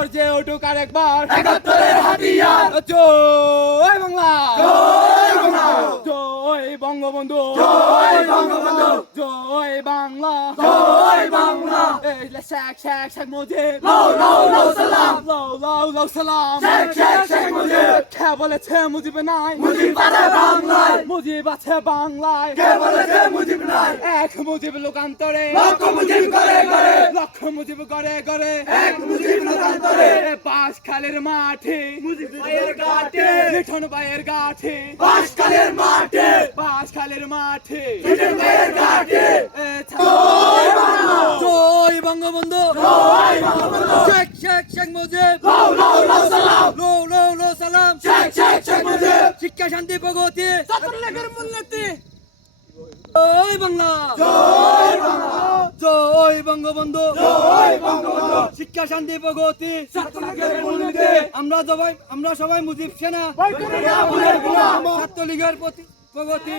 গর্জে উঠুক আরেকবার একাত্তরের হাতিয়ার জয় বাংলা জয় বাংলা জয় বঙ্গবন্ধু জয় বঙ্গবন্ধু জয় বাংলা জয় বাংলা এই শেখ শেখ শেখ মুজিব লাও লাও লাও সালাম লাও লাও লাও সালাম শেখ শেখ শেখ মুজিব কে বলেছে মুজিব নাই মুজিব আছে বাংলায় মুজিব আছে বাংলায় কে বলেছে মুজিব নাই এক মুজিব লোকান্তরে লক্ষ মুজিব করে করে লক্ষ মুজিব করে করে এক মুজিব লোকান্তরে পাঁচখালের মাঠে মুজিব ভাইয়ের ঘাটে লিঠন ভাইয়ের গাঠে বাঁশখালের মাঠে পাঁচখালের মাঠে মুজিব ভাইয়ের ঘাটে জয় বাংলা জয় বঙ্গবন্ধু জয় বঙ্গবন্ধু শেখ শেখ শেখ মুজিব লাও লাও লাও সালাম লো লো লো সালাম শেখ শেখ শেখ মুজিব শিক্ষা শান্তি প্রগতি ছাত্রলীগের মূলনীতি জয় বাংলা জয় বাংলা জয় বঙ্গবন্ধু জয় বঙ্গবন্ধু শিক্ষা শান্তি প্রগতি ছাত্রলীগের মূলনীতি আমরা সবাই মুজিব সেনা বৈজ্ঞানিক আমলের গোলাম ছাত্রলীগের প্রগতি